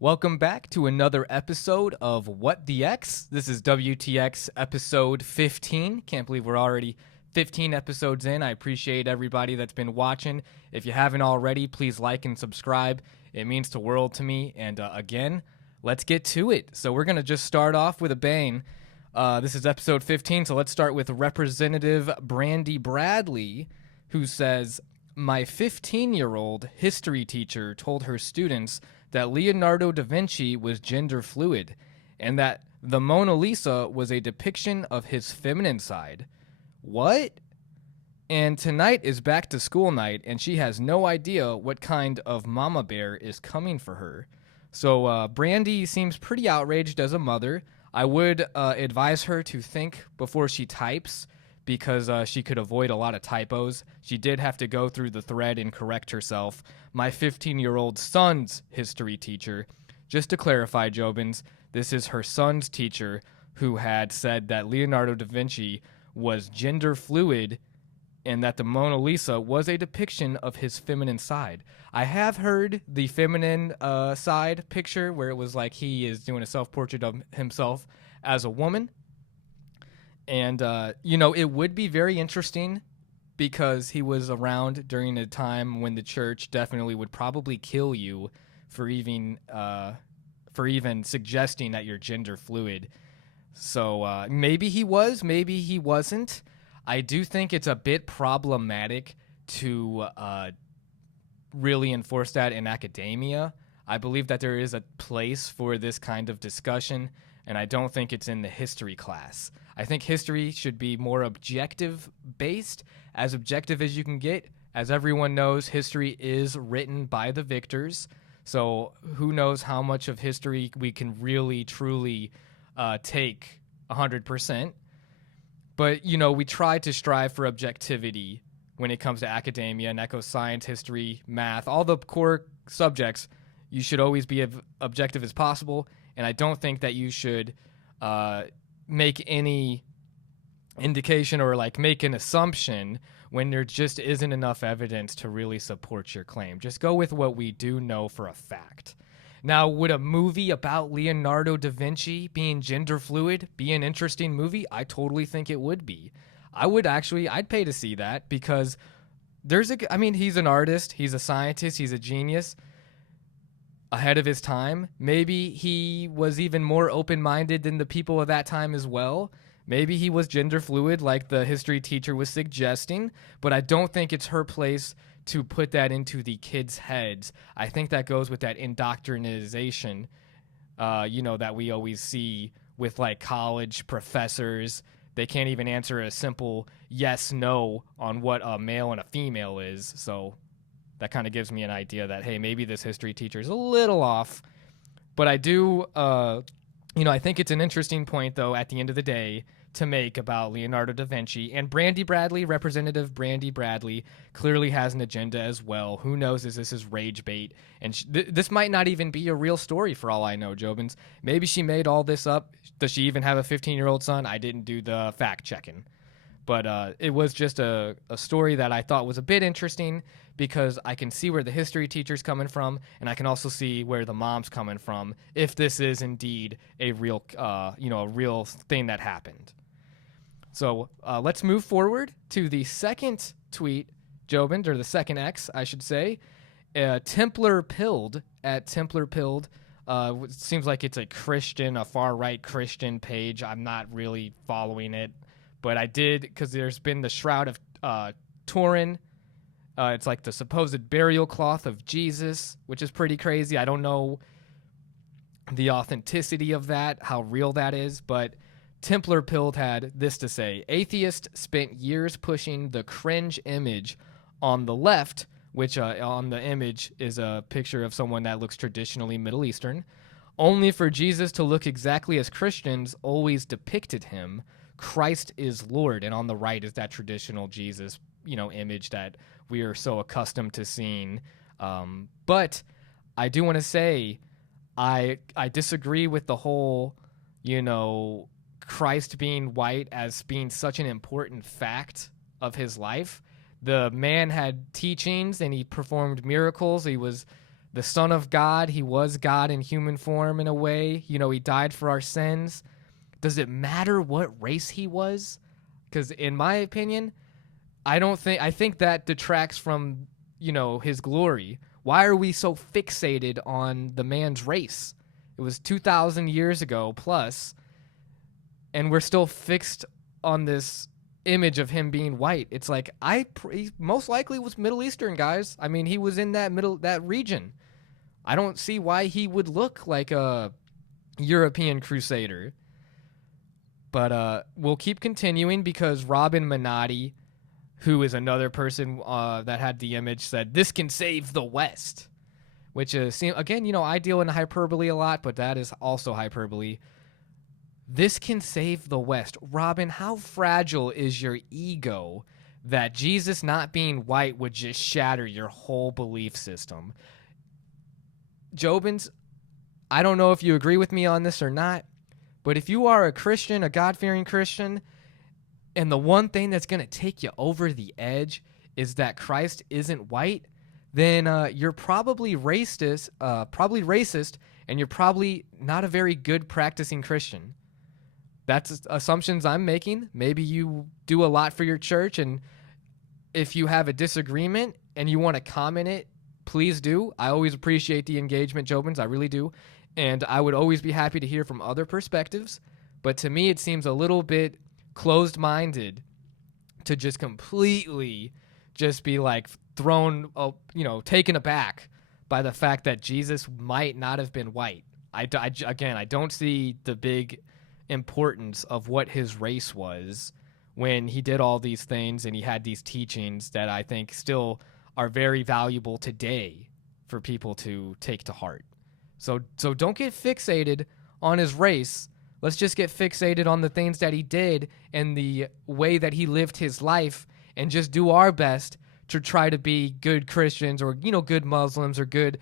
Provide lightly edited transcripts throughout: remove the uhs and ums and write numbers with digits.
Welcome back to another episode of What the X. This is WTX episode 15. Can't believe we're already 15 episodes in. I appreciate everybody that's been watching. If you haven't already, please like and subscribe. It means the world to me. And again, let's get to it. So we're going to just start off with a bang. This is episode 15, so let's start with Representative Brandy Bradley, who says, "My 15-year-old history teacher told her students that Leonardo da Vinci was gender fluid and that the Mona Lisa was a depiction of his feminine side." What? And tonight is back to school night, and she has no idea what kind of mama bear is coming for her. So Brandy seems pretty outraged as a mother. I would advise her to think before she types, because she could avoid a lot of typos. She did have to go through the thread and correct herself. My 15-year-old son's history teacher. Just to clarify, Jobins, this is her son's teacher who had said that Leonardo da Vinci was gender fluid and that the Mona Lisa was a depiction of his feminine side. I have heard the feminine side picture where it was like he is doing a self-portrait of himself as a woman. And, it would be very interesting because he was around during a time when the church definitely would probably kill you for even suggesting that you're gender fluid. So maybe he was, maybe he wasn't. I do think it's a bit problematic to really enforce that in academia. I believe that there is a place for this kind of discussion, and I don't think it's in the history class. I think history should be more objective-based, as objective as you can get. As everyone knows, history is written by the victors, so who knows how much of history we can really, truly take 100%. But, we try to strive for objectivity when it comes to academia and science, history, math, all the core subjects. You should always be as objective as possible, and I don't think that you should make any indication or make an assumption when there just isn't enough evidence to really support your claim. Just go with what we do know for a fact. Now, would a movie about Leonardo da Vinci being gender fluid be an interesting movie? I totally think it would be. I'd pay to see that because he's an artist, he's a scientist, he's a genius. Ahead of his time. Maybe he was even more open-minded than the people of that time as well. Maybe he was gender fluid like the history teacher was suggesting, but I don't think it's her place to put that into the kids' heads. I think that goes with that indoctrination, that we always see with college professors. They can't even answer a simple yes, no on what a male and a female is, so that kind of gives me an idea that, hey, maybe this history teacher is a little off. But I do, I think it's an interesting point, though, at the end of the day, to make about Leonardo da Vinci. And Brandy Bradley, Representative Brandy Bradley, clearly has an agenda as well. Who knows, is this is rage bait? And this might not even be a real story for all I know, Jobins. Maybe she made all this up. Does she even have a 15-year-old son? I didn't do the fact-checking. But it was just a story that I thought was a bit interesting because I can see where the history teacher's coming from, and I can also see where the mom's coming from if this is indeed a real, a real thing that happened. So let's move forward to the second tweet, Jobin, or the second X, I should say. Templar Pilled at Templar Pilled. Seems like it's a far-right Christian page. I'm not really following it. But I did, because there's been the Shroud of Turin. It's like the supposed burial cloth of Jesus, which is pretty crazy. I don't know the authenticity of that, how real that is. But Templar Pilled had this to say. Atheist spent years pushing the cringe image on the left, which on the image is a picture of someone that looks traditionally Middle Eastern, only for Jesus to look exactly as Christians always depicted him. Christ is Lord, and on the right is that traditional Jesus, image that we are so accustomed to seeing. But I do want to say I disagree with the whole, Christ being white as being such an important fact of his life. The man had teachings and he performed miracles. He was the Son of God. He was God in human form in a way. You know, he died for our sins. Does it matter what race he was? Because in my opinion, I think that detracts from, you know, his glory. Why are we so fixated on the man's race? It was 2,000 years ago plus, and we're still fixed on this image of him being white. It's like he most likely was Middle Eastern, guys. I mean, he was in that region. I don't see why he would look like a European crusader. But we'll keep continuing because Robin Minotti, who is another person that had the image, said, "This can save the West." Which is, again, you know, I deal in hyperbole a lot, but that is also hyperbole. This can save the West. Robin, how fragile is your ego that Jesus not being white would just shatter your whole belief system? Jobins, I don't know if you agree with me on this or not, but if you are a Christian, a God-fearing Christian, and the one thing that's going to take you over the edge is that Christ isn't white, then you're probably racist, and you're probably not a very good practicing Christian. That's assumptions I'm making. Maybe you do a lot for your church, and if you have a disagreement and you want to comment it, please do. I always appreciate the engagement, Jobins. I really do. And I would always be happy to hear from other perspectives. But to me, it seems a little bit closed-minded to just completely just be like thrown, taken aback by the fact that Jesus might not have been white. Again, I don't see the big importance of what his race was when he did all these things and he had these teachings that I think still are very valuable today for people to take to heart. So don't get fixated on his race. Let's just get fixated on the things that he did and the way that he lived his life, and just do our best to try to be good Christians, or, you know, good Muslims, or good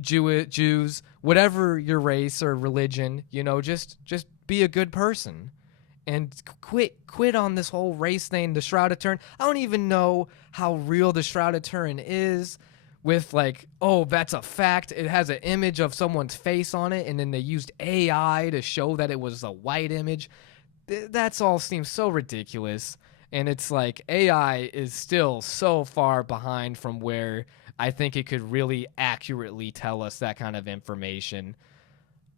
Jews, whatever your race or religion, you know, just be a good person. And quit on this whole race thing, the Shroud of Turin. I don't even know how real the Shroud of Turin is, with like, oh, that's a fact. It has an image of someone's face on it, and then they used AI to show that it was a white image. That's all seems so ridiculous. And it's like AI is still so far behind from where I think it could really accurately tell us that kind of information.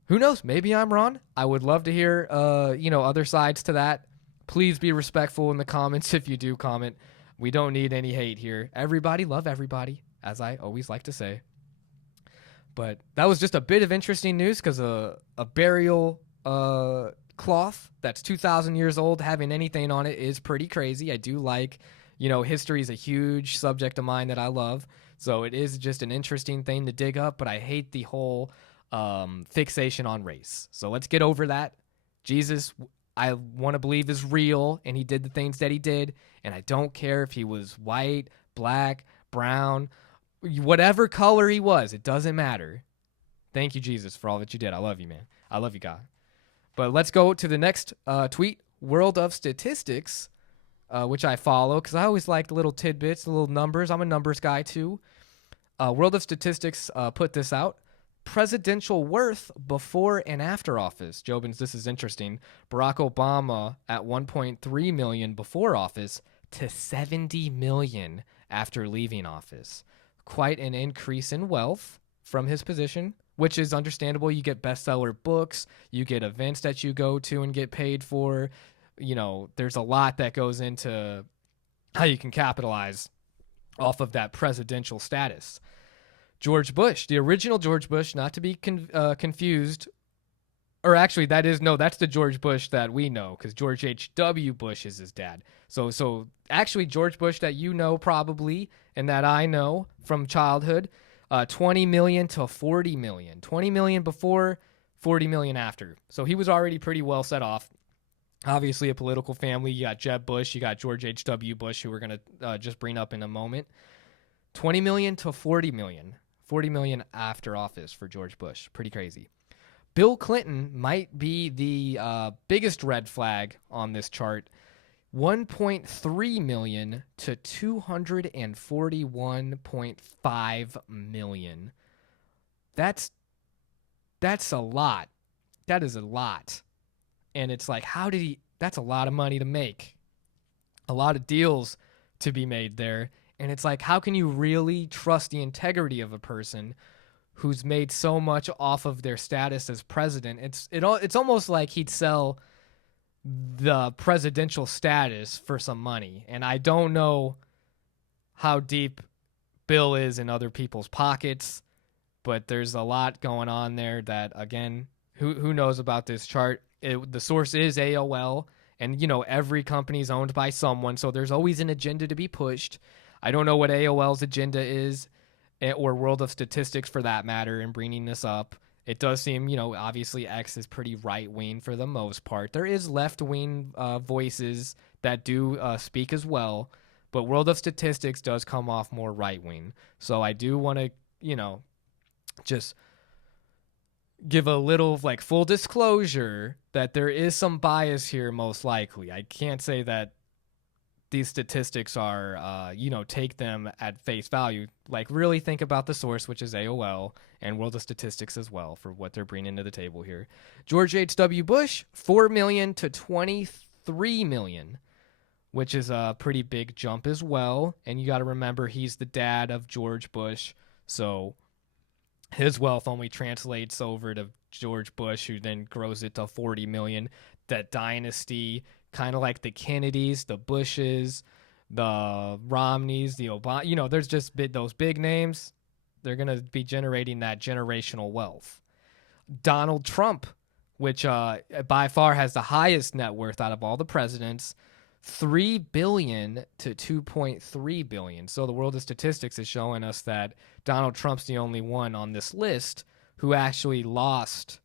Who knows? Maybe I'm wrong. I would love to hear, other sides to that. Please be respectful in the comments if you do comment. We don't need any hate here. Everybody love everybody, as I always like to say. But that was just a bit of interesting news, because a burial cloth that's 2,000 years old having anything on it is pretty crazy. I do like, history is a huge subject of mine that I love. So it is just an interesting thing to dig up, but I hate the whole fixation on race. So let's get over that. Jesus, I want to believe, is real, and he did the things that he did, and I don't care if he was white, black, brown, whatever color he was. It doesn't matter. Thank you, Jesus, for all that you did. I love you, man. I love you, God. But let's go to the next tweet, World of Statistics, which I follow because I always like the little tidbits, the little numbers. I'm a numbers guy too. World of Statistics put this out. Presidential worth before and after office. Jobins, this is interesting. Barack Obama at 1.3 million before office to 70 million after leaving office. Quite an increase in wealth from his position, which is understandable. You get bestseller books, you get events that you go to and get paid for. There's a lot that goes into how you can capitalize off of that presidential status. George Bush, the original George Bush, not to be confused, or actually that's the George Bush that we know, because George H.W. Bush is his dad. So actually George Bush that you know probably, and that I know from childhood, 20 million to 40 million. 20 million before, 40 million after. So he was already pretty well set off. Obviously a political family. You got Jeb Bush, you got George H.W. Bush, who we're going to just bring up in a moment. 20 million to 40 million. 40 million after office for George Bush. Pretty crazy. Bill Clinton might be the biggest red flag on this chart. 1.3 million to 241.5 million. That's a lot. That is a lot. And it's like, how did he? That's a lot of money to make. A lot of deals to be made there. And it's like, how can you really trust the integrity of a person who's made so much off of their status as president? It's almost like he'd sell the presidential status for some money. And I don't know how deep Bill is in other people's pockets, but there's a lot going on there that, again, who knows about this chart? The source is AOL, and, every company is owned by someone, so there's always an agenda to be pushed. I don't know what AOL's agenda is, or World of Statistics for that matter, in bringing this up. It does seem, obviously X is pretty right-wing for the most part. There is left-wing voices that do speak as well, but World of Statistics does come off more right-wing. So I do want to, just give a little full disclosure that there is some bias here, most likely. I can't say that these statistics are, take them at face value. Really think about the source, which is AOL, and World of Statistics as well, for what they're bringing to the table here. George H.W. Bush, 4 million to 23 million, which is a pretty big jump as well. And you got to remember, he's the dad of George Bush, so his wealth only translates over to George Bush, who then grows it to 40 million. That dynasty, kind of like the Kennedys, the Bushes, the Romneys, the Obama, there's just those big names. They're going to be generating that generational wealth. Donald Trump, which by far has the highest net worth out of all the presidents, 3 billion to 2.3 billion. So the World of Statistics is showing us that Donald Trump's the only one on this list who actually lost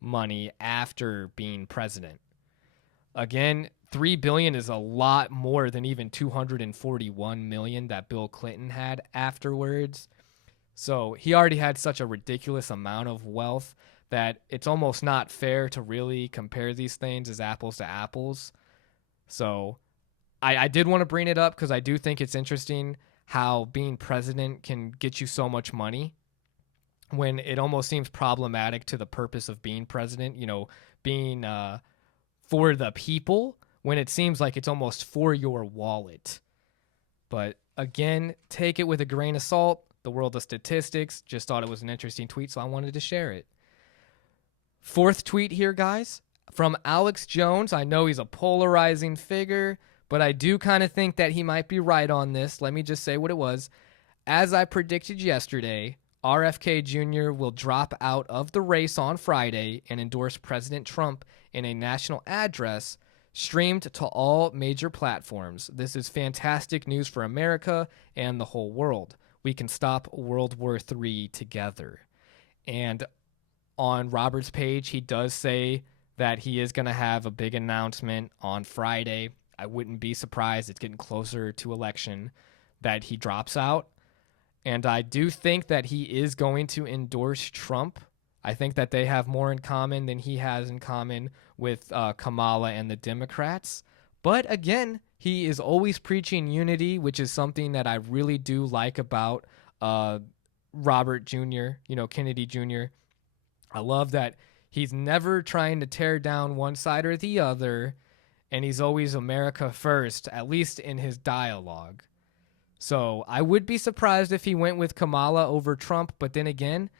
money after being president. Again, 3 billion is a lot more than even 241 million that Bill Clinton had afterwards. So he already had such a ridiculous amount of wealth that it's almost not fair to really compare these things as apples to apples. So I did want to bring it up because I do think it's interesting how being president can get you so much money when it almost seems problematic to the purpose of being president, being for the people, when it seems like it's almost for your wallet. But again, take it with a grain of salt. The World of Statistics, just thought it was an interesting tweet, so I wanted to share it. Fourth tweet here, guys, from Alex Jones. I know he's a polarizing figure, but I do kind of think that he might be right on this. Let me just say what it was. As I predicted yesterday, RFK Jr. will drop out of the race on Friday and endorse President Trump in a national address streamed to all major platforms. This is fantastic news for America and the whole world. We can stop World War III together. And on Robert's page, he does say that he is going to have a big announcement on Friday. I wouldn't be surprised, it's getting closer to election, that he drops out. And I do think that he is going to endorse Trump. I think that they have more in common than he has in common with Kamala and the Democrats. But again, he is always preaching unity, which is something that I really do like about Robert Jr., Kennedy Jr. I love that he's never trying to tear down one side or the other, and he's always America first, at least in his dialogue. So I would be surprised if he went with Kamala over Trump, but then again,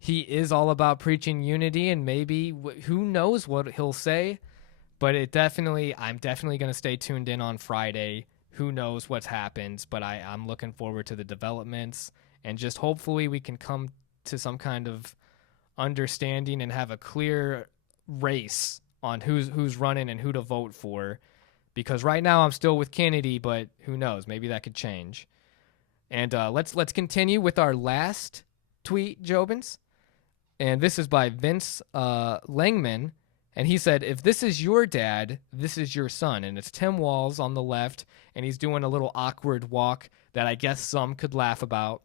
he is all about preaching unity, and maybe who knows what he'll say. But I'm definitely going to stay tuned in on Friday. Who knows what happens, but I'm looking forward to the developments, and just hopefully we can come to some kind of understanding and have a clear race on who's running and who to vote for. Because right now I'm still with Kennedy, but who knows? Maybe that could change. And let's continue with our last tweet, Jobins. And this is by Vince Langman. And he said, if this is your dad, this is your son. And it's Tim Walz on the left, and he's doing a little awkward walk that I guess some could laugh about.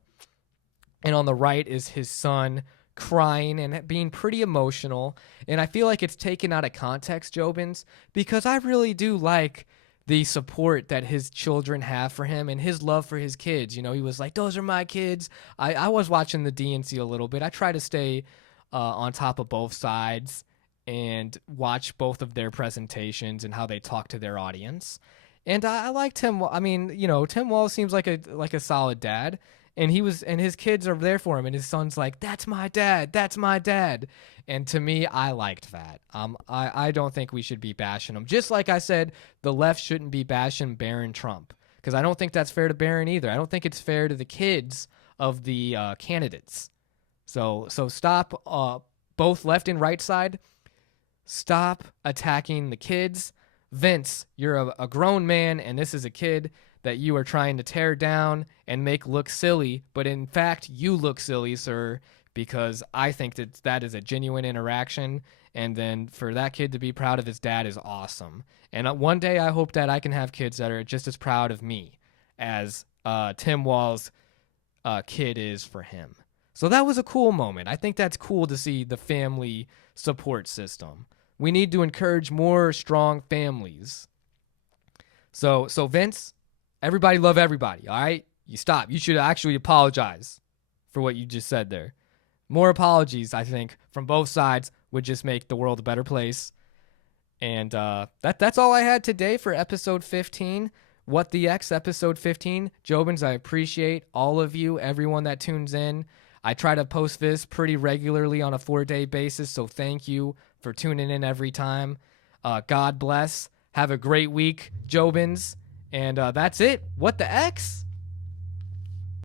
And on the right is his son crying and being pretty emotional. And I feel like it's taken out of context, Jobins, because I really do like the support that his children have for him and his love for his kids. He was like, those are my kids. I was watching the DNC a little bit. I try to stay on top of both sides and watch both of their presentations and how they talk to their audience. And I like Tim. I mean, Tim Walz seems like a solid dad, and his kids are there for him, and his son's like, "That's my dad. That's my dad." And to me, I liked that. I don't think we should be bashing him. Just like I said, the left shouldn't be bashing Barron Trump, because I don't think that's fair to Barron either. I don't think it's fair to the kids of the candidates. So stop, both left and right side. Stop attacking the kids. Vince, you're a grown man, and this is a kid that you are trying to tear down and make look silly, but in fact, you look silly, sir, because I think that is a genuine interaction, and then for that kid to be proud of his dad is awesome. And one day I hope that I can have kids that are just as proud of me as Tim Walz's kid is for him. So that was a cool moment. I think that's cool to see the family support system. We need to encourage more strong families. So Vince, everybody love everybody, all right? You stop. You should actually apologize for what you just said there. More apologies, I think, from both sides would just make the world a better place. And that's all I had today for episode 15. What the X, episode 15. Jobins, I appreciate all of you, everyone that tunes in. I try to post this pretty regularly on a 4-day basis, so thank you for tuning in every time. God bless. Have a great week, Jobins. And that's it. What the X?